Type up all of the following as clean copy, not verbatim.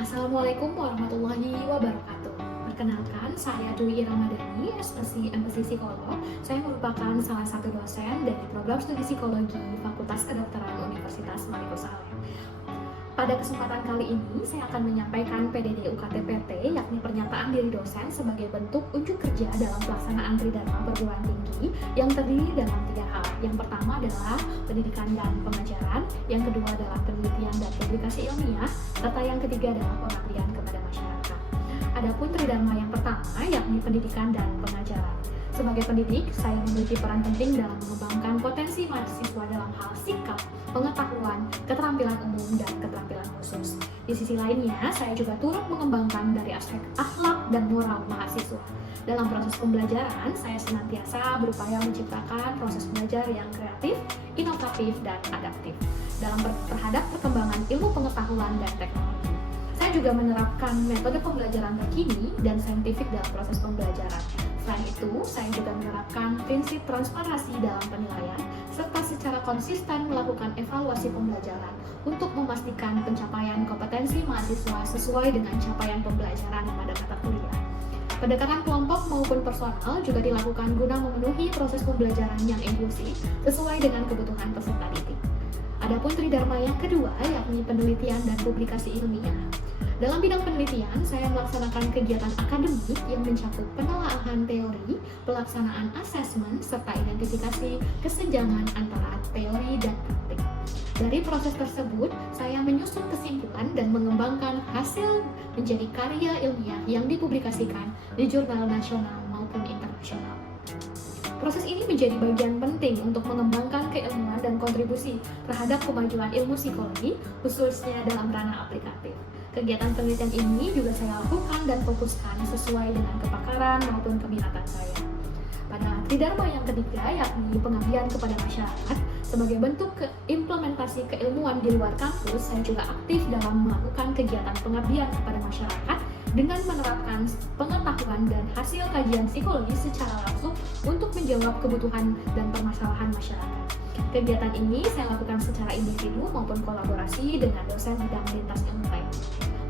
Assalamualaikum warahmatullahi wabarakatuh. Perkenalkan, saya Dwi Ramadhani, MPC Psikolog. Saya merupakan salah satu dosen dari program studi psikologi Fakultas Kedokteran Universitas Malik Saleh. Pada kesempatan kali ini, saya akan menyampaikan PDD UKT-PT, yakni pernyataan diri dosen sebagai bentuk unjuk kerja dalam pelaksanaan Tridharma perguruan tinggi yang terdiri dalam 3 hal. Yang pertama adalah pendidikan dan pengajaran, yang kedua adalah penelitian dan publikasi ilmiah, serta yang ketiga adalah pengabdian kepada masyarakat. Adapun Tridharma yang pertama, yakni pendidikan dan pengajaran. Sebagai pendidik, saya memiliki peran penting dalam mengembangkan potensi mahasiswa dalam hal sikap, pengetahuan, keterampilan umum, dan keterampilan khusus. Di sisi lainnya, saya juga turut mengembangkan dari aspek akhlak dan moral mahasiswa. Dalam proses pembelajaran, saya senantiasa berupaya menciptakan proses belajar yang kreatif, inovatif, dan adaptif dalam terhadap perkembangan ilmu pengetahuan dan teknologi. Saya juga menerapkan metode pembelajaran terkini dan saintifik dalam proses pembelajaran. Selain itu, saya juga menerapkan prinsip transparansi dalam penilaian, serta secara konsisten melakukan evaluasi pembelajaran untuk memastikan pencapaian kompetensi mahasiswa sesuai dengan capaian pembelajaran pada mata kuliah. Pendekatan kelompok maupun personal juga dilakukan guna memenuhi proses pembelajaran yang inklusif sesuai dengan kebutuhan peserta didik. Adapun Tridharma yang kedua, yakni penelitian dan publikasi ilmiah. Dalam bidang penelitian, saya melaksanakan kegiatan akademik yang mencakup penelaahan teori, pelaksanaan asesmen, serta identifikasi kesenjangan antara teori dan praktik. Dari proses tersebut, saya menyusun kesimpulan dan mengembangkan hasil menjadi karya ilmiah yang dipublikasikan di jurnal nasional maupun internasional. Proses ini menjadi bagian penting untuk mengembangkan keilmuan dan kontribusi terhadap kemajuan ilmu psikologi, khususnya dalam ranah aplikatif. Kegiatan penelitian ini juga saya lakukan dan fokuskan sesuai dengan kepakaran maupun keminatan saya. Pada Tridharma yang ketiga, yakni pengabdian kepada masyarakat, sebagai bentuk implementasi keilmuan di luar kampus, saya juga aktif dalam melakukan kegiatan pengabdian kepada masyarakat dengan menerapkan pengetahuan dan hasil kajian psikologi secara langsung untuk menjawab kebutuhan dan permasalahan masyarakat. Kegiatan ini saya lakukan secara individu maupun kolaborasi dengan dosen bidang lintas ilmu lain.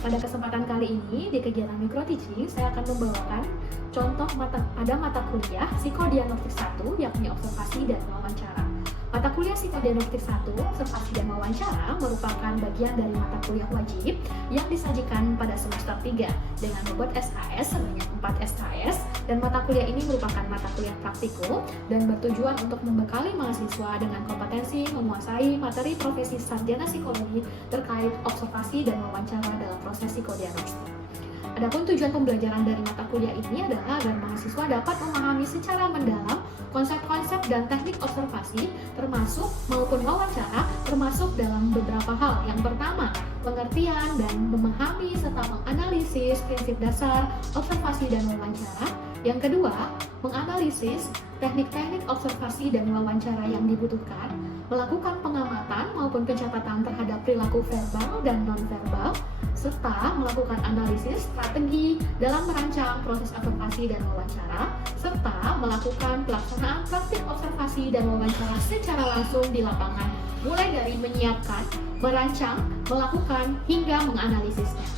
Pada kesempatan kali ini, di kegiatan micro-teaching, saya akan membawakan contoh pada mata kuliah Psikodiagnostik 1, yakni observasi dan wawancara. Mata kuliah Psikodiagnostik 1, observasi dan wawancara merupakan bagian dari mata kuliah wajib yang disajikan pada semester 3 dengan bobot SKS sebanyak 4 SKS, dan mata kuliah ini merupakan mata kuliah praktikum dan bertujuan untuk membekali mahasiswa dengan kompetensi menguasai materi profesi sarjana psikologi terkait observasi dan wawancara dalam proses psikodiagnostik. Adapun tujuan pembelajaran dari mata kuliah ini adalah agar mahasiswa dapat memahami secara mendalam konsep-konsep dan teknik observasi termasuk maupun wawancara termasuk dalam beberapa hal. Yang pertama, pengertian dan memahami serta menganalisis prinsip dasar observasi dan wawancara. Yang kedua, menganalisis teknik-teknik observasi dan wawancara yang dibutuhkan, melakukan pengamatan maupun pencatatan terhadap perilaku verbal dan non-verbal, serta melakukan analisis strategi dalam merancang proses observasi dan wawancara, serta melakukan pelaksanaan praktik observasi dan wawancara secara langsung di lapangan, mulai dari menyiapkan, merancang, melakukan, hingga menganalisisnya.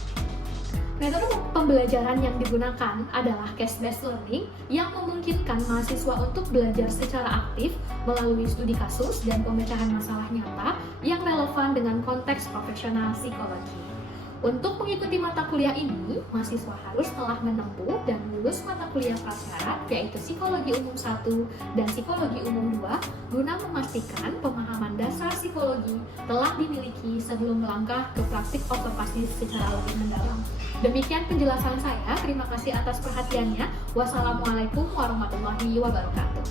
Metode pembelajaran yang digunakan adalah case-based learning yang memungkinkan mahasiswa untuk belajar secara aktif melalui studi kasus dan pemecahan masalah nyata yang relevan dengan konteks profesional psikologi. Untuk mengikuti mata kuliah ini, mahasiswa harus telah menempuh dan lulus mata kuliah prasyarat yaitu Psikologi Umum 1 dan Psikologi Umum 2 guna memastikan pemahaman dasar psikologi telah dimiliki sebelum melangkah ke praktik observasi secara lebih mendalam. Demikian penjelasan saya, terima kasih atas perhatiannya. Wassalamualaikum warahmatullahi wabarakatuh.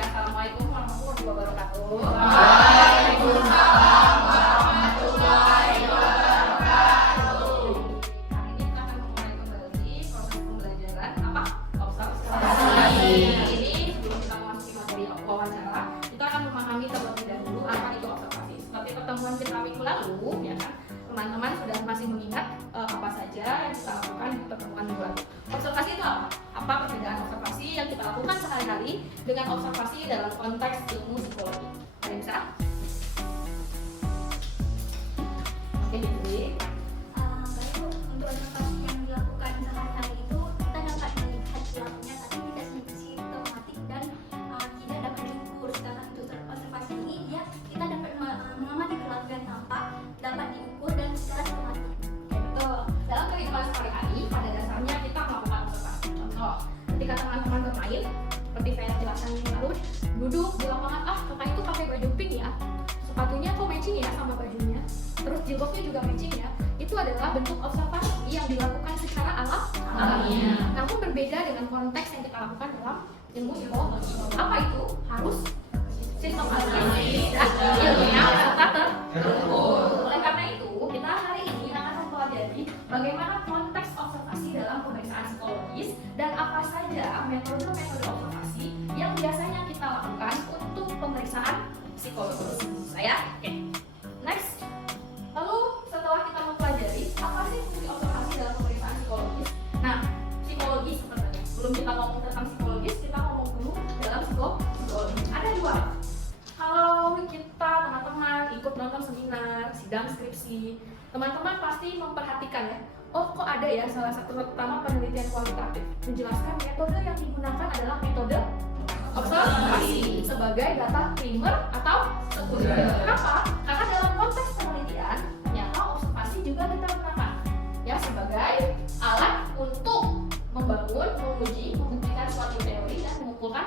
Assalamualaikum warahmatullahi wabarakatuh. Waalaikumsalam warahmatullahi wabarakatuh. Hari ini kita akan memulai kembali proses pembelajaran observasi. Ini sebelum kita memasuki materi wawancara, kita akan memahami terlebih dahulu apa itu observasi. Seperti pertemuan kita minggu lalu, ya kan? Teman-teman sudah masih mengingat apa saja yang kita lakukan di pertemuan minggu lalu. Observasi itu apa? Apa perbedaan observasi yang kita lakukan sehari-hari dengan observasi dalam konteks ilmu psikologi? Ada yang bisa? duduk di lapangan, kakak itu pakai baju pink ya, sepatunya kok matching ya sama bajunya, terus jilbabnya juga matching ya. Itu adalah bentuk observasi yang dilakukan secara alamiah. Namun berbeda dengan konteks yang kita lakukan dalam ilmu psikologi. Apa itu? Harus sistematis dan ilmiah serta terukur. Oleh karena itu, kita hari ini akan mempelajari bagaimana konteks observasi dalam pemeriksaan psikologis dan apa saja metode-metode observasi yang biasanya kita lakukan untuk pemeriksaan psikologis. Oke. Next. Lalu setelah kita mempelajari apa sih fungsi observasi dalam pemeriksaan psikologis? Nah, psikologi sebenarnya. Sebelum kita ngomong tentang psikologis, kita ngomong dulu dalam psikologi. Ada dua. Kalau kita teman-teman ikut nonton seminar, sidang skripsi, teman-teman pasti memperhatikan ya. Oh, kok ada ya salah satu terutama penelitian kualitatif menjelaskan metode yang digunakan adalah metode observasi sebagai data primer atau sekunder. Kenapa? Karena dalam konteks penelitian, nyata observasi juga kita gunakan ya sebagai alat untuk membangun, menguji, membuktikan suatu teori dan mengumpulkan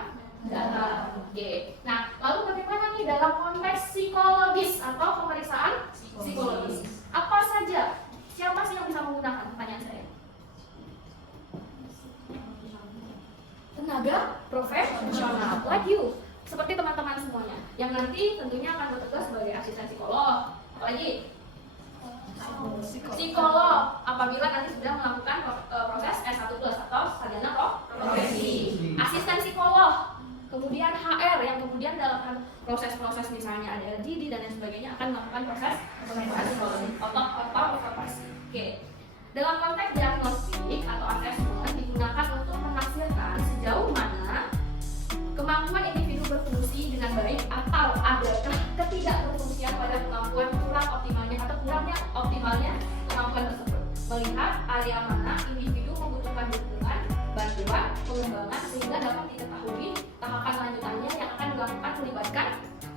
data. Oke. Nah, lalu bagaimana nih dalam konteks psikologis atau pemeriksaan psikologis? Apa saja? Siapa sih yang bisa menggunakan? Pertanyaan saya. Tenaga profesional, like you, seperti teman-teman semuanya, yang nanti tentunya akan bertugas sebagai asisten psikolog. Apalagi psikolog apabila nanti sudah melakukan proses S1+ atau sarjana profesi. Asisten psikolog, kemudian HR yang kemudian dalam proses-proses misalnya ada DD dan lain sebagainya akan melakukan proses pemeriksaan psikologi atau observasi. Oke. Dalam konteks diagnostik atau asesmen digunakan untuk menafsirkan sejauh mana kemampuan individu berfungsi dengan baik atau adakah ketidakberfungsian pada kemampuan kurang optimalnya atau kurangnya optimalnya kemampuan tersebut. Melihat area mana individu membutuhkan dukungan, bantuan, pengembangan sehingga dapat diketahui tahapan lanjutannya yang akan dilakukan melibatkan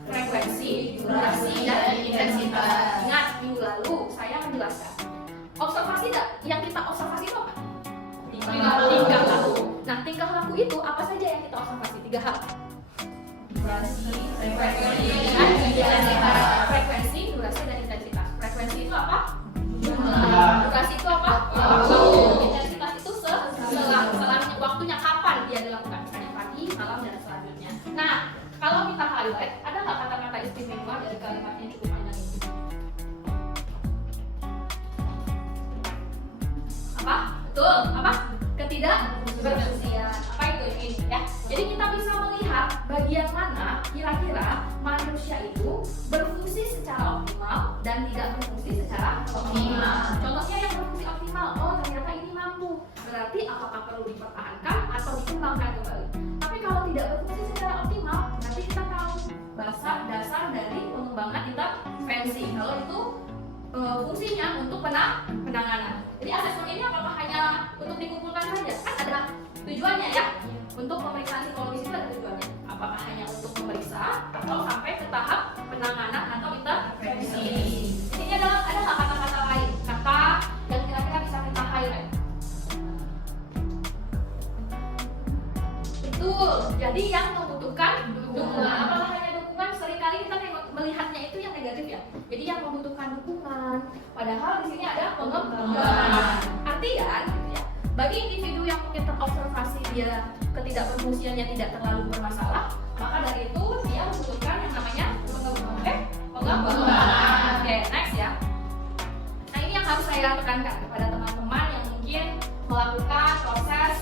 frekuensi, durasi, dan intensitas. Ingat, minggu lalu saya menjelaskan observasi yang kita observasi itu apa? Tingkah laku. Nah, tingkah laku itu apa saja yang kita observasi? 3 hal. Durasi, frekuensi, dan intensitas. Frekuensi, durasi, dan intensitas. Frekuensi itu apa? Durasi itu apa? Waktu. Intensitas itu selangnya waktunya kapan dia dilakukan? Misalnya pagi, malam, dan selanjutnya. Nah, kalau kita highlight, ada nggak kata-kata istimewa dari kalimatnya cukup panjang ini? Apa? Betul. Apa? Ketidakberfungsian. Apa itu ini? Ya. Jadi kita bisa melihat bagian mana kira-kira manusia itu berfungsi secara optimal dan tidak berfungsi secara optimal. Contohnya yang berfungsi optimal, oh ternyata ini mampu. Berarti apakah perlu dipertahankan atau dikembangkan kembali? Tapi kalau tidak berfungsi secara optimal, berarti kita tahu dasar dari pengembangan intervensi. Kalau itu fungsinya untuk penanganan. Jadi asesmen ini apakah hanya untuk dikumpulkan saja? Kan ada tujuannya ya. Untuk pemeriksaan psikologis itu ada tujuannya. Apakah hanya untuk memeriksa atau sampai ke tahap penanganan atau intervensi? Ini adalah ada nggak kata-kata lain, kata yang kira-kira bisa kita highlight? Betul. Jadi yang membutuhkan dukungan. Apakah hanya dukungan? Seringkali kita melihatnya itu yang negatif ya. Jadi yang membutuhkan dukungan. Padahal di sini ada pengembangan. Artinya, gitu ya, bagi individu yang mungkin terobservasi dia ketidakberfungsiannya tidak terlalu bermasalah, maka dari itu dia membutuhkan yang namanya pengembangan. Oke, next ya. Nah ini yang harus saya tekankan kepada teman-teman yang mungkin melakukan proses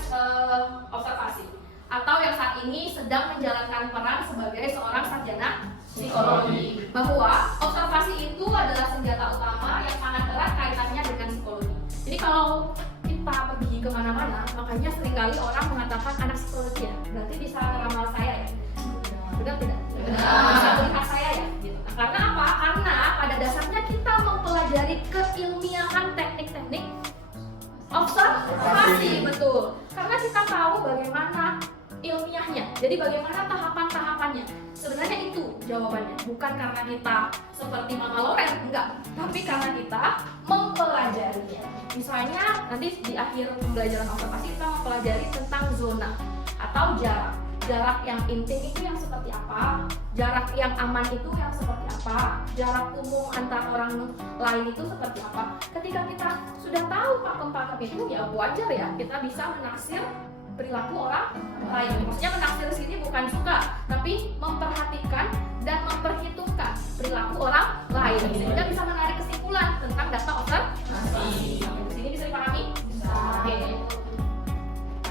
observasi atau yang saat ini sedang menjalankan peran sebagai seorang sarjana psikologi, bahwa observasi itu adalah senjata utama yang sangat erat kaitannya dengan psikologi. Jadi kalau kita pergi kemana-mana, makanya seringkali orang mengatakan anak psikologi ya, berarti bisa ramal saya ya, benar tidak? Benar. Bisa melihat saya ya, gitu. Nah, karena apa? Karena pada dasarnya kita mempelajari keilmiahan teknik-teknik observasi, betul. Karena kita tahu bagaimana ilmiahnya, jadi bagaimana tahapan-tahapannya. Sebenarnya itu jawabannya, bukan karena kita seperti Mama Loren, enggak, tapi karena kita mempelajarinya. Misalnya nanti di akhir pembelajaran observasi kita mempelajari tentang zona atau jarak. jarak yang intim itu yang seperti apa, jarak yang aman itu yang seperti apa, jarak umum antar orang lain itu seperti apa. Ketika kita sudah tahu pakem-pakem itu, ya wajar ya kita bisa menaksir perilaku orang lain. Maksudnya menaksir sini bukan suka, tapi memperhatikan dan memperhitungkan perilaku orang lain sehingga bisa menarik kesimpulan tentang data observasi. Di sini bisa dipahami? Oke.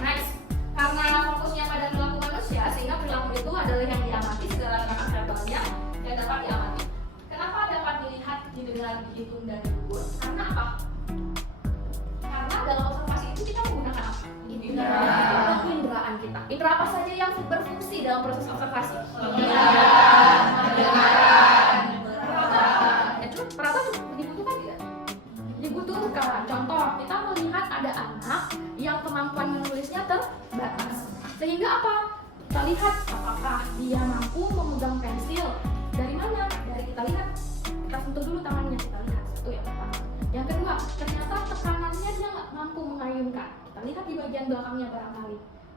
Next, karena fokusnya pada perilaku manusia, sehingga perilaku itu adalah yang diamati segala gerakan verbalnya yang dapat diamati. Kenapa dapat dilihat, didengar, dihitung, dan diukur? Karena apa? Karena dalam observasi itu kita menggunakan apa? Inderaan kita. Indera apa saja yang berfungsi dalam proses observasi? Peraba dibutuhkan tidak? Dibutuhkan. Contoh, kita melihat ada anak yang kemampuan menulisnya terbatas. Sehingga apa? Kita lihat apakah dia mampu memegang pensil. Dari mana? Dari kita lihat. Kita sentuh dulu tangannya, kita lihat. Satu yang pertama. Yang kedua, ternyata tekanannya dia nggak mampu mengayunkan. Kita lihat di bagian belakangnya barangkali.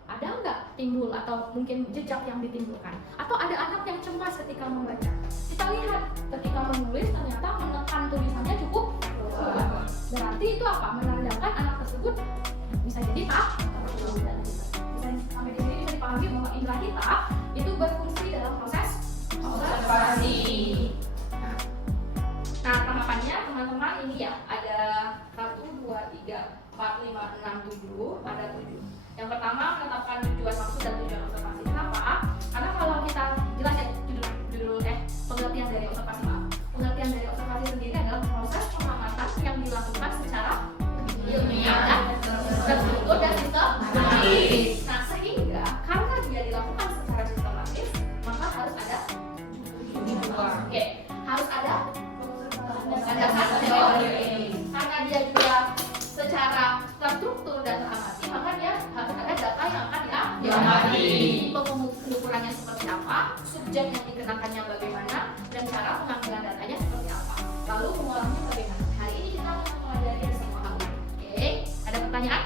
Ada nggak timbul atau mungkin jejak yang ditimbulkan? Atau ada anak yang cemas ketika membaca? Kita lihat ketika menulis ternyata menekan tulisannya cukup kuat. Berarti itu apa? Menandakan anak tersebut bisa jadi takut. Sampai di sini bisa dipahami bahwa indera kita itu berfungsi dalam proses observasi. Nah, tahapannya teman-teman ini ya, ada 1, 2, 3, 4, 5, 6, 7, ada 7. Yang pertama, menetapkan tujuan maksud dan tujuan observasi. Kenapa? Karena kalau kita jelas ya judul pengertian dari observasi, pengertian dari observasi sendiri adalah proses pengamatan yang dilakukan secara ilmiah, terstruktur dan sistematis. Nah, sehingga karena dia dilakukan secara sistematis, maka harus ada oke, harus ada dasar teori. Karena dia juga secara terstruktur dan teramati, maka dia harus ada data yang akan diamati. Pengukurannya seperti apa, subjek yang dikenakannya bagaimana, dan cara pengambilan datanya seperti apa. Lalu pengolahnya bagaimana. Hari ini kita akan mempelajari bersama kamu. Oke, ada pertanyaan?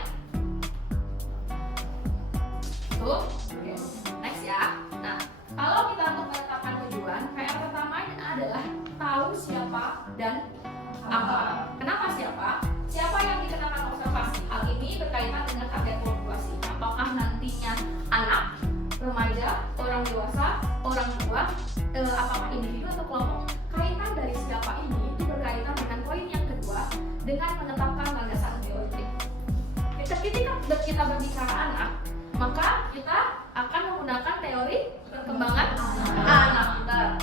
Tuh, oke. Next ya. Nah, kalau kita untuk menetapkan tujuan, PR pertama adalah tahu siapa dan apa. Kenapa siapa? Siapa yang dikenakan observasi? Hal ini berkaitan dengan target populasi. Apakah nantinya anak, remaja, orang dewasa, orang tua, apakah individu atau kelompok? Kaitan dari siapa ini itu berkaitan dengan poin yang kedua, dengan menetapkan landasan teoretik. Ketika kita berbicara anak, maka kita akan menggunakan teori perkembangan anak.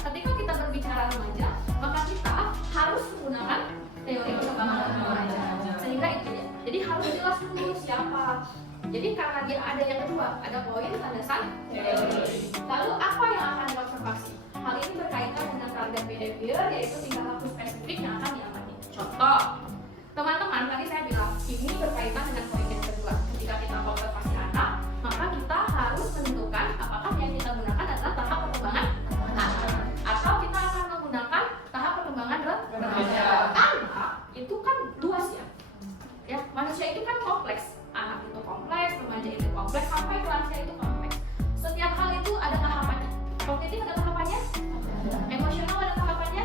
Ketika kita berbicara remaja, maka kita harus menggunakan teori perkembangan remaja. Sehingga itu ya. Jadi harus jelas dulu siapa. Jadi karena dia ada yang kedua, ada poin landasan teori. Lalu apa yang akan diobservasi? Hal ini berkaitan dengan target behavior, yaitu tingkah laku spesifik yang akan diamati. Contoh, teman-teman tadi saya bilang ini berkaitan dengan poin yang kedua. Ketika kita observasi anak, maka kita harus menentukan apakah yang kita gunakan adalah tahap perkembangan anak atau kita akan menggunakan tahap perkembangan remaja. Anak itu kan luas ya. Ya, manusia itu kan kompleks. Anak itu kompleks, remaja itu kompleks, sampai ke lansia itu kompleks. Setiap hal itu ada tahapannya. Kognitif ada tahapannya, emosional ada tahapannya,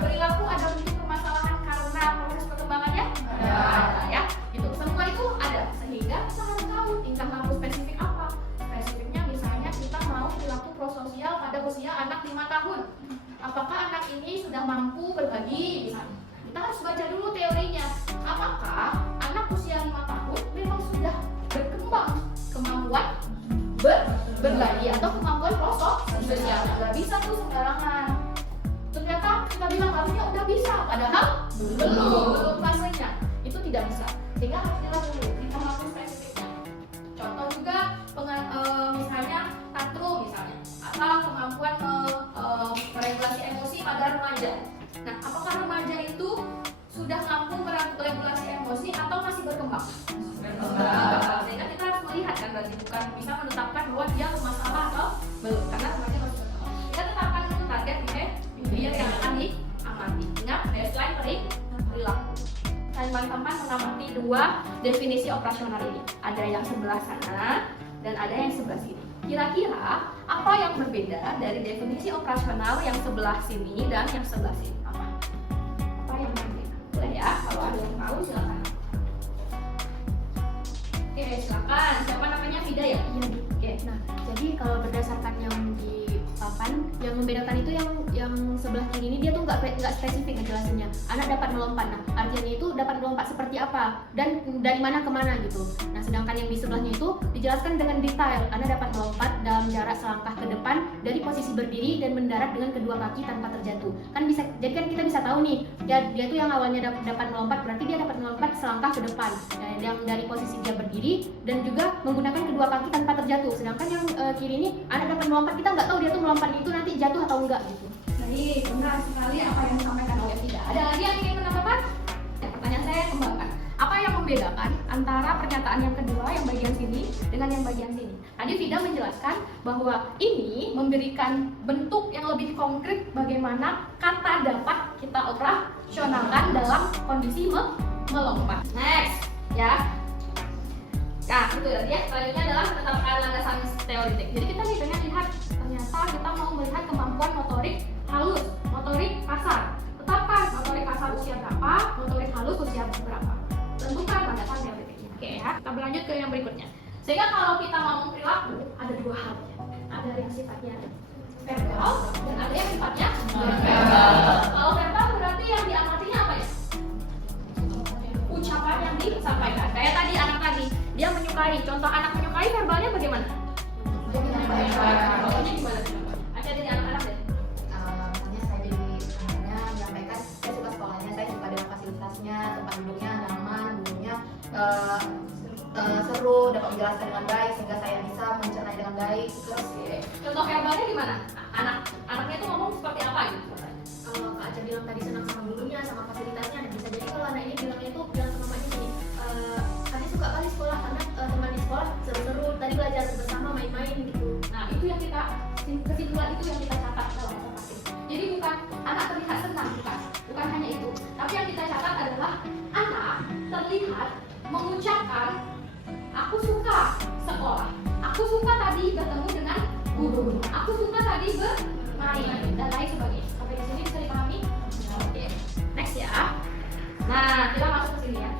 perilaku ada bentuk permasalahan karena proses perkembangannya ada ya. Itu semua itu ada, sehingga kita harus tahu tingkah laku spesifik apa. Spesifiknya misalnya kita mau perilaku prososial pada usia anak 5 tahun. Apakah anak ini sudah mampu berbagi misalnya? Kita harus baca dulu teorinya. Apakah anak usia 5 tahun memang sudah berkembang kemampuan berbagi atau kemampuan prososial? Nggak bisa tuh sembarangan. Ternyata kita bilang harusnya udah bisa, padahal belum fasenya. Itu tidak bisa. Sehingga harus jelas dulu tingkah laku spesifiknya. Contoh juga misalnya tantrum misalnya, atau kemampuan meregulasi emosi pada remaja. Nah, apakah remaja itu sudah mampu meregulasi emosi atau masih berkembang? Sehingga kita harus melihat kan, berarti bukan bisa menetapkan bahwa dia bermasalah atau belum, karena remaja masih berkembang. Kita tetapkan dulu target behavior yang akan diamati. Ingat, baseline perilaku. Teman-teman mengamati dua definisi operasional ini. Ada yang sebelah sana dan ada yang sebelah sini. Kira-kira apa yang berbeda dari definisi operasional yang sebelah sini dan yang sebelah sini? Apa yang berbeda? Boleh ya, kalau ada yang tahu silakan. Oke, silakan. Siapa namanya? Vida ya? Iya, Bu. Oke. Nah, jadi kalau berdasarkan yang di papan, yang membedakan itu yang sebelah kiri ini dia tuh nggak spesifik ngejelasinnya. Anak dapat melompat. Nah, artinya itu dapat melompat seperti apa dan dari mana ke mana gitu. Nah, sedangkan yang di sebelahnya itu dijelaskan dengan detail. Anak dapat melompat dalam jarak selangkah ke depan dari posisi berdiri dan mendarat dengan kedua kaki tanpa terjatuh. Kan bisa, jadi kan kita bisa tahu nih, dia tuh yang awalnya dapat melompat, berarti dia dapat melompat selangkah ke depan. Nah, yang dari posisi dia berdiri dan juga menggunakan kedua kaki tanpa terjatuh. Sedangkan yang kiri ini anak dapat melompat, kita nggak tahu dia tuh melompat itu nanti jatuh atau enggak gitu. Baik, benar sekali apa yang disampaikan oleh Vida. Ada lagi yang ingin menambahkan? Ya, pertanyaan saya kembangkan. Apa yang membedakan antara pernyataan yang kedua yang bagian sini dengan yang bagian sini? Tadi Vida menjelaskan bahwa ini memberikan bentuk yang lebih konkret bagaimana kata dapat kita operasionalkan dalam kondisi melompat. Next, ya. Nah, itu ya. Selanjutnya adalah menetapkan landasan teoritik. Jadi kita nih pengen lihat, ternyata kita mau melihat kemampuan motorik halus, motorik kasar. Tetapkan motorik kasar usia berapa, motorik halus usia berapa. Tentukan landasan teoritiknya. Oke ya, kita berlanjut ke yang berikutnya. Sehingga kalau kita ngomong perilaku, ada dua hal ya. Ada yang sifatnya verbal dan ada yang sifatnya non-verbal. Kalau verbal berarti yang diamatinya apa ya? Ucapan yang disampaikan. Kayak tadi anak tadi, dia menyukai. Contoh anak menyukai verbalnya bagaimana? Contohnya gimana? Ada dari anak-anak deh. Misalnya saya jadi anaknya menyampaikan saya suka sekolahnya, saya suka dengan fasilitasnya, tempat duduknya nyaman, gurunya seru, dapat menjelaskan dengan baik sehingga saya bisa mencerna dengan baik. Terus Contoh verbalnya gimana? Anaknya tuh ngomong seperti apa gitu? Kalau Kak Aca bilang tadi senang sama gurunya, sama fasilitasnya, nah bisa jadi kalau anak ini bilangnya itu bilang sama mamanya gini, Kak suka kali sekolah karena teman di sekolah seru-seru, tadi belajar bersama main-main gitu. Nah, itu yang kita kesimpulan itu yang kita catat dalam observasi. Jadi bukan anak terlihat senang, bukan hanya itu. Tapi yang kita catat adalah anak terlihat mengucapkan aku suka sekolah, aku suka tadi bertemu dengan guru, aku suka tadi bermain dan lain sebagainya. Sampai di sini bisa dipahami? Oke, next ya. Nah, kita masuk ke sini ya.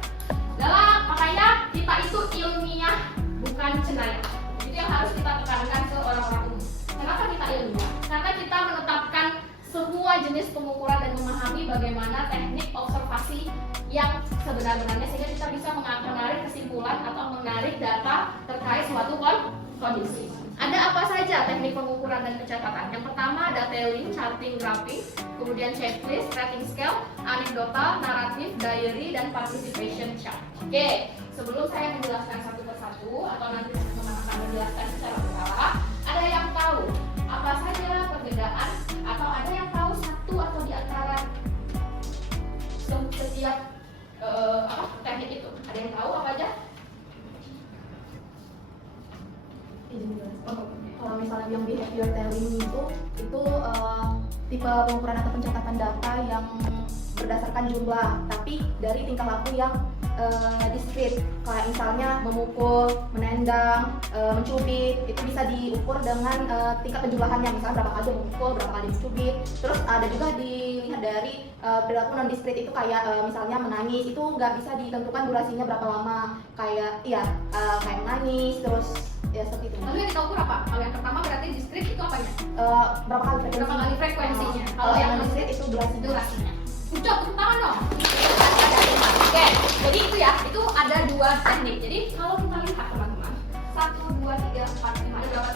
Makanya kita itu ilmiah bukan cenayang. Itu yang harus kita tekankan ke orang-orang umum. Kenapa kita ilmiah? Karena kita menetapkan semua jenis pengukuran dan memahami bagaimana teknik observasi yang sebenar-benarnya sehingga kita bisa menarik kesimpulan atau menarik data terkait suatu kondisi. Ada apa saja teknik pengukuran dan pencatatan? Yang pertama ada tailing, charting, graphing, kemudian checklist, rating scale, anekdota, naratif, diary, dan participation chart. Oke, sebelum saya menjelaskan satu persatu atau nanti teman-teman akan menjelaskan secara berkala, ada yang tahu apa saja perbedaan atau ada yang tahu satu atau di antara setiap teknik itu? Ada yang tahu apa aja? kalau misalnya yang behavior telling itu tipe pengukuran atau pencatatan data yang berdasarkan jumlah, tapi dari tingkah laku yang diskrit, kayak misalnya memukul, menendang, mencubit, itu bisa diukur dengan tingkat penjumlahannya, misalnya berapa kali memukul, berapa kali mencubit. Terus ada juga dilihat dari perilaku non diskrit itu kayak misalnya menangis, itu nggak bisa ditentukan durasinya berapa lama, kayak kayak menangis, terus ya seperti itu. Lalu yang kita ukur apa? Kalau yang pertama berarti diskrit itu apanya? Berapa kali frekuensinya? Kalau yang non diskrit itu durasinya. Ucap tepuk tangan dong. Oke, jadi itu ya, itu ada dua teknik. Jadi kalau kita lihat teman-teman, 1, 2, 3, 4, 5, ada berapa?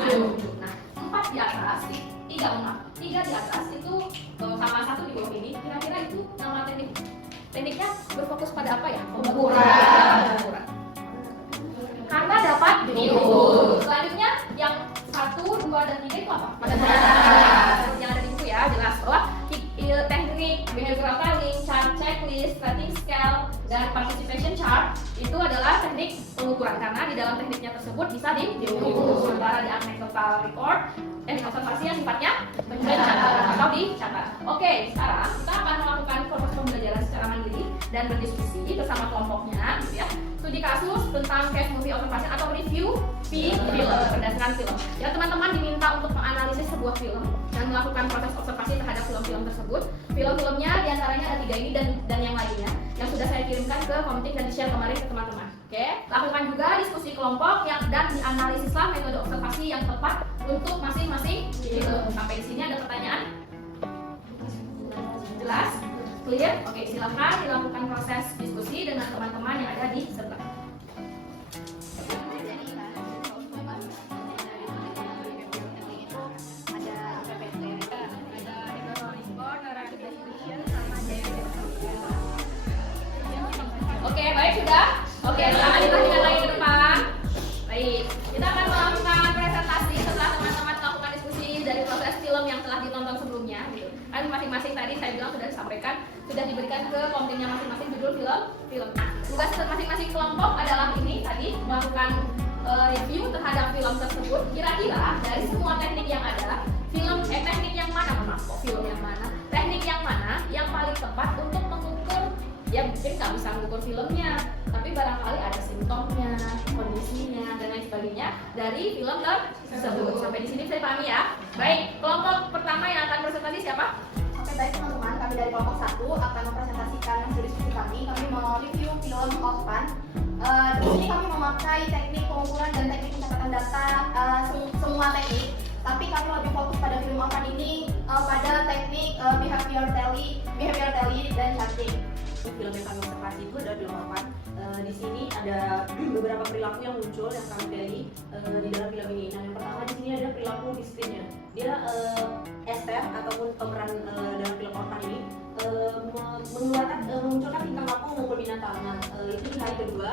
7. Nah, 4 di atas, 3 di atas itu sama 1 di bawah ini. Kira-kira itu nama tekniknya berfokus pada apa ya? Pengukuran. Karena dapat diukur. Selanjutnya yang 1, 2, dan 3 itu apa? Seperti yang ada di buku ya, jelas bahwa teknik behavioral telling, chart checklist, rating scale, dan participation chart itu adalah teknik pengukuran karena di dalam tekniknya tersebut bisa diukur. Sementara di anecdotal record, observasi yang sifatnya mencatat atau dicatat. Oke, sekarang kita akan melakukan proses pembelajaran secara mandiri dan berdiskusi bersama kelompoknya, gitu ya. studi kasus tentang case movie observation atau review film berdasarkan film. Ya, teman-teman diminta untuk menganalisis sebuah film dan melakukan proses observasi terhadap film-film tersebut. Film-filmnya diantaranya ada 3 ini dan yang lainnya yang sudah saya kirimkan ke komite dan di-share kemarin ke teman-teman. Oke, lakukan juga diskusi kelompok dan dianalisislah metode observasi yang tepat untuk masing-masing film. Sampai di sini ada pertanyaan? Jelas? Clear? Oke, silakan dilakukan proses diskusi dengan teman-teman yang ada di sebelah. Oke, baik sudah. Oke, silakan dilanjutkan lagi ke depan. Baik, kita akan melakukan presentasi setelah teman-teman melakukan diskusi dari proses film yang telah ditonton sebelumnya. Gitu. Kan masing-masing tadi saya bilang sudah disampaikan, sudah diberikan ke komitennya masing-masing judul film. Tugas masing-masing kelompok adalah ini tadi melakukan review terhadap film tersebut. Kira-kira dari semua teknik yang ada, teknik yang mana, film yang mana, teknik yang mana yang paling tepat untuk mengukur, ya mungkin nggak bisa mengukur filmnya, tapi barangkali ada simptomnya, kondisinya, dan lain sebagainya dari film tersebut. Sampai di sini saya pahami ya. Baik, kelompok pertama yang akan presentasi siapa? Oke, baik teman-teman, kami dari kelompok 1 akan mempresentasikan hasil diskusi kami. Kami mau review film Orphan. Di sini kami memakai teknik pengukuran dan teknik pencatatan data, semua teknik. Tapi kami lebih fokus pada film Orphan ini pada teknik behavior tally dan charting. Film yang kami observasi itu adalah film Orphan. Di sini ada beberapa perilaku yang muncul yang kami gali di dalam film ini. Nah, yang pertama di sini ada perilaku diskritnya. Dia Esther ataupun pemeran dalam film Orphan ini memunculkan tingkah laku mengumpul binatang. Nah, itu di hari kedua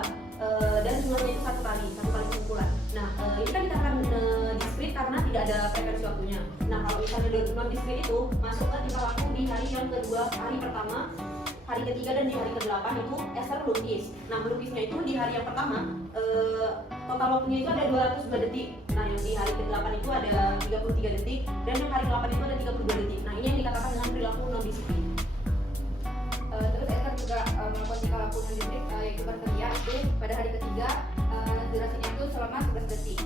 dan jumlahnya itu satu kali pengumpulan. Nah, ini kan dikatakan diskrit karena tidak ada frekuensi waktunya. Nah, kalau misalnya non diskrit itu masuk ke tingkah laku di hari yang kedua, hari pertama, hari ketiga dan di hari ke-8 itu Esther melukis. Nah, melukisnya itu di hari yang pertama total waktunya itu ada 202 detik. Nah, yang di hari ke-8 itu ada 33 detik dan yang hari ke-8 itu ada 32 detik. Nah, ini yang dikatakan dengan perilaku non diskrit. Terus Esther juga melakukan tingkah laku non diskrit yaitu berteriak itu pada hari ketiga, durasinya itu selama 11 detik.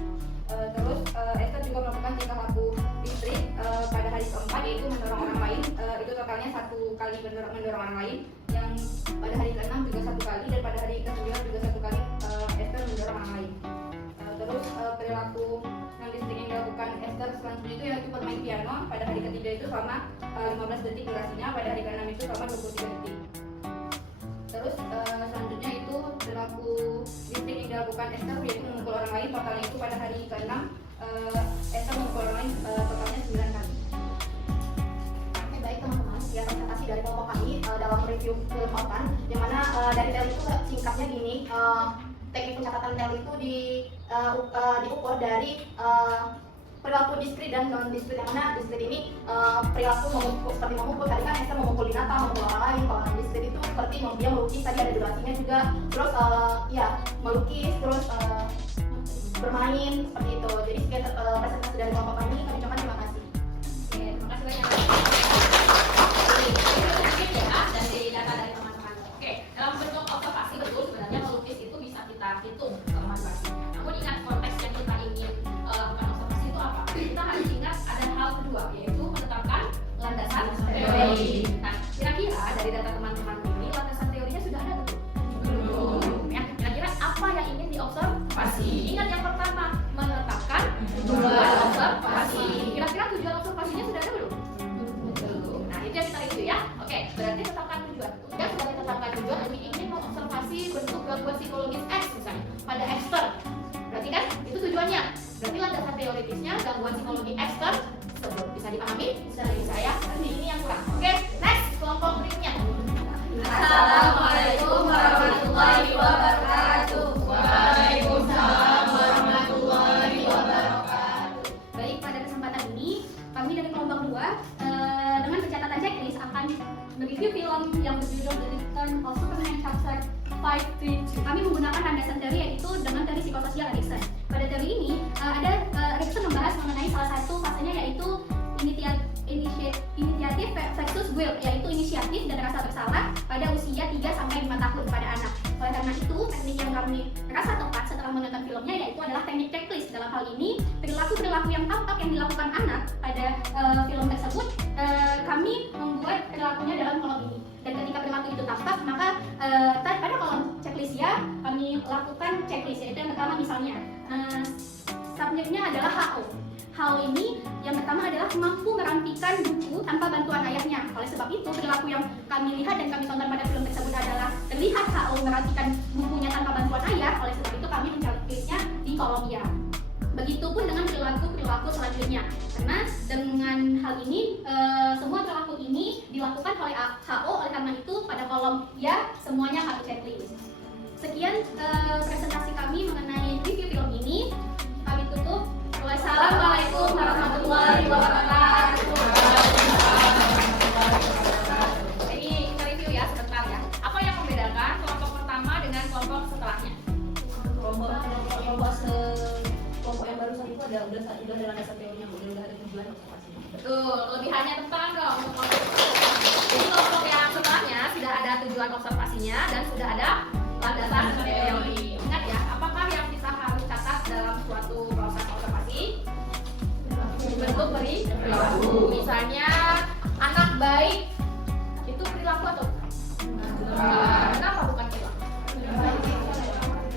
Terus Esther juga melakukan tingkah laku diskrit pada hari keempat yaitu mendorong orang lain. Itu totalnya 1 kali mendorong orang lain, yang pada hari ke-6 juga 1 kali dan pada hari ke-9 juga 1 kali Esther mendorong orang lain. Terus perilaku non diskrit yang dilakukan Esther selanjutnya itu yaitu bermain piano. Pada hari ketiga itu selama 15 detik durasinya, pada hari ke-6 itu selama 23 detik. Terus selanjutnya itu perilaku diskrit yang dilakukan Esther yaitu memukul orang lain, totalnya itu pada hari ke-6 Esther memukul orang lain totalnya 9 kali. Oke, baik teman-teman, sekian presentasi dari kelompok kami dalam review film Orphan, yang mana dari tally itu singkatnya gini, teknik pencatatan tally itu diukur dari perilaku diskrit dan non diskrit, yang mana diskrit ini perilaku seperti memukul, tadi kan Esther memukul binatang, memukul orang lain. Kalau non diskrit itu seperti dia melukis, tadi ada durasinya juga, terus ya melukis, terus bermain seperti itu. Jadi sekian presentasi dari kelompok kami ucapkan terima kasih. Oke, terima kasih banyak. Sedikit ya dari data dari teman-teman. Oke, dalam bentuk observasi betul sebenarnya melukis itu bisa kita hitung observasi. Namun ingat konteks yang kita ingin lakukan observasi itu apa? Kita harus ingat ada hal kedua, yaitu menetapkan landasan teori. Nah, kira-kira dari data teman-teman ini landasan teorinya sudah ada belum? Ya, kira-kira apa yang ingin diobservasi? Ingat yang pertama, menetapkan tujuan observasi. Kira-kira tujuan observasinya sudah ada belum? Belum. Nah, itu yang kita review ya. Oke, berarti tetapkan tujuan. Dan sudah ditetapkan tujuan, kami ingin mengobservasi bentuk gangguan psikologis X misalnya pada Esther. Berarti kan itu tujuannya. Berarti landasan teoritisnya gangguan psikologi Esther tersebut. Bisa dipahami? Bisa dari saya. Berarti ini yang kurang. Oke, next kelompok berikutnya. Assalamualaikum warahmatullahi wabarakatuh. Waalaikumsalam warahmatullahi wabarakatuh. Baik, pada kesempatan ini kami dari kelompok 2 dengan pencatatan checklist akan mereview film yang berjudul The Return of Superman Chapter 532. Kami menggunakan landasan teori yaitu dengan teori psikososial Erikson. Pada teori ini Erikson membahas mengenai salah satu fasenya yaitu initiation teknik yang kami rasa tepat setelah menonton filmnya yaitu adalah teknik checklist. Dalam hal ini, perilaku-perilaku yang tampak yang dilakukan anak pada film tersebut, kami membuat perilakunya dalam kolom ini. Dan ketika perilaku itu tampak, maka pada kolom checklist ya, kami lakukan checklist, yaitu yang pertama misalnya, subjeknya adalah HO. Hal ini yang pertama adalah mampu merapikan buku tanpa bantuan ayahnya. Oleh sebab itu, perilaku yang kami lihat dan kami tonton pada film tersebut adalah terlihat HO merapikan bukunya tanpa bantuan ayah. Oleh sebab itu, kami mencatatnya di kolom ya. Begitupun dengan perilaku selanjutnya. Karena dengan hal ini, semua perilaku ini dilakukan oleh HO. Oleh karena itu, pada kolom ya, semuanya harus checklist. Sekian presentasi kami mengenai review film ini. Kami tutup. Wassalamualaikum warahmatullahi wabarakatuh. Jadi kita review ya sebentar ya. Apa yang membedakan kelompok pertama dengan kelompok setelahnya? Kelompok yang barusan itu udah ada landasan teorinya, udah ada tujuan observasi. Betul, lebihannya tentang dong untuk kelompok. Jadi kelompok yang setelahnya sudah ada tujuan observasinya dan sudah ada landasan teori. Ingat ya, apakah yang kita harus catat dalam suatu proses observasi? Bentuk perilaku. Misalnya anak baik itu perilaku atau bukan? Kenapa bukan perilaku?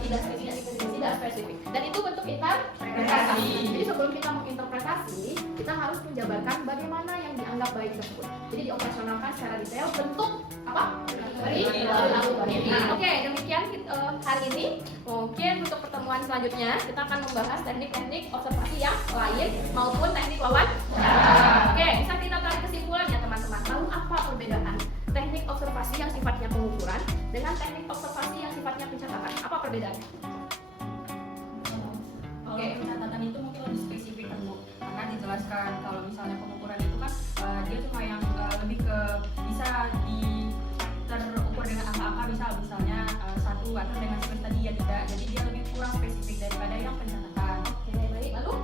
Tidak spesifik. Dan itu bentuk interpretasi. Jadi sebelum kita menginterpretasi, kita harus menjabarkan bagaimana yang dianggap baik tersebut. Jadi dioperasionalkan secara detail bentuk apa? Perilaku. Oke, demikian hari ini. Mungkin untuk pertemuan selanjutnya kita akan membahas teknik-teknik observasi yang lain maupun teknik wawancara. Oke, bisa kita tarik kesimpulannya teman-teman. Lalu apa perbedaan teknik observasi yang sifatnya pengukuran dengan teknik observasi yang sifatnya pencatatan? Apa perbedaannya? Oke, pencatatan itu mungkin lebih spesifik kan Bu, karena dijelaskan kalau misalnya pengukuran itu kan dia cuma yang lebih ke bisa terukur dengan angka-angka, misalnya satu atau dengan seperti tadi ya tidak, jadi dia lebih kurang spesifik daripada yang pencatatan. Oke, baik. Lalu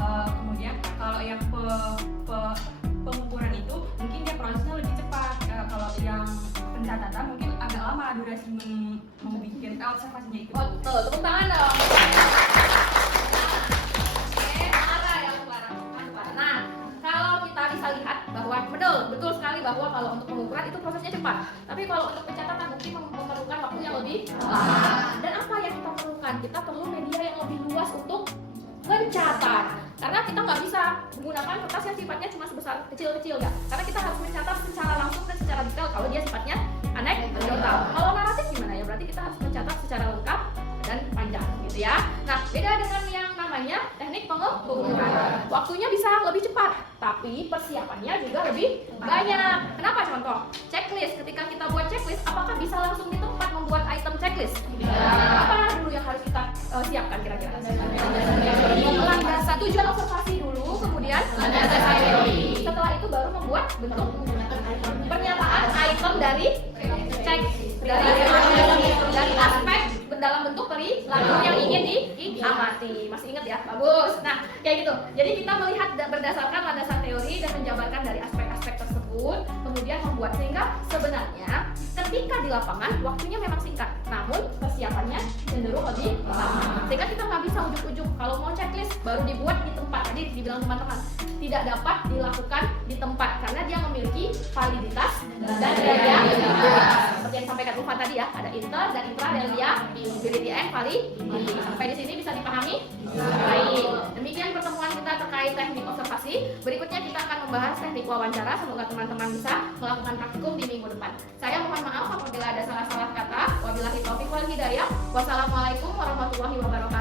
Kemudian kalau yang pengukuran itu mungkin dia prosesnya lebih cepat. Kalau yang pencatatan mungkin agak lama durasi membuat observasinya itu. oh, tuh, tepuk tangan dong. Nah, kalau kita bisa lihat bahwa betul sekali bahwa kalau untuk pengukuran itu prosesnya cepat. Tapi kalau untuk pencatatan mungkin memerlukan waktu yang lebih lama. Dan apa yang kita perlukan? Kita perlu media yang lebih luas untuk mencatat. Karena kita nggak bisa menggunakan kertas yang sifatnya cuma sebesar kecil-kecil ya. Karena kita harus mencatat secara langsung dan secara detail kalau dia sifatnya anekdotal. Kalau naratif gimana ya? Berarti kita harus mencatat secara lengkap dan panjang gitu ya. Nah, beda dengan yang namanya teknik pengukuran. Waktunya bisa lebih cepat, tapi persiapannya juga lebih banyak. Kenapa contoh? Checklist. Ketika kita buat checklist, apakah bisa langsung di tempat membuat item checklist? Apa dulu yang harus kita siapkan kira-kira? Landasan tujuan observasi dulu, kemudian landasan teori. Setelah itu baru membuat bentuk pernyataan item dari cek dari aspek dalam bentuk perilaku yang ingin diamati. Masih ingat ya? Bagus. Nah, kayak gitu. Jadi kita melihat berdasarkan landasan teori dan menjabarkan dari aspek-aspek tersebut, kemudian membuat sehingga sebenarnya ketika di lapangan waktunya memang singkat, namun persiapannya cenderung lebih lama. Sehingga kita nggak bisa ujuk-ujuk kalau mau checklist baru dibuat di tempat. Tadi dibilang teman-teman tidak dapat dilakukan di tempat karena dia memiliki validitas dan reliabilitas. Seperti yang disampaikan Ufan tadi ya, ada inter dan intra dan reliability and validity. Sampai di sini bisa dipahami? Baik. Demikian pertemuan kita terkait teknik observasi. Berikutnya kita akan membahas teknik wawancara. Semoga teman-teman bisa melakukan praktikum di minggu depan. Saya mohon maaf apabila ada salah-salah kata. Wabillahi taufiq wal hidayah. Wassalamualaikum warahmatullahi wabarakatuh.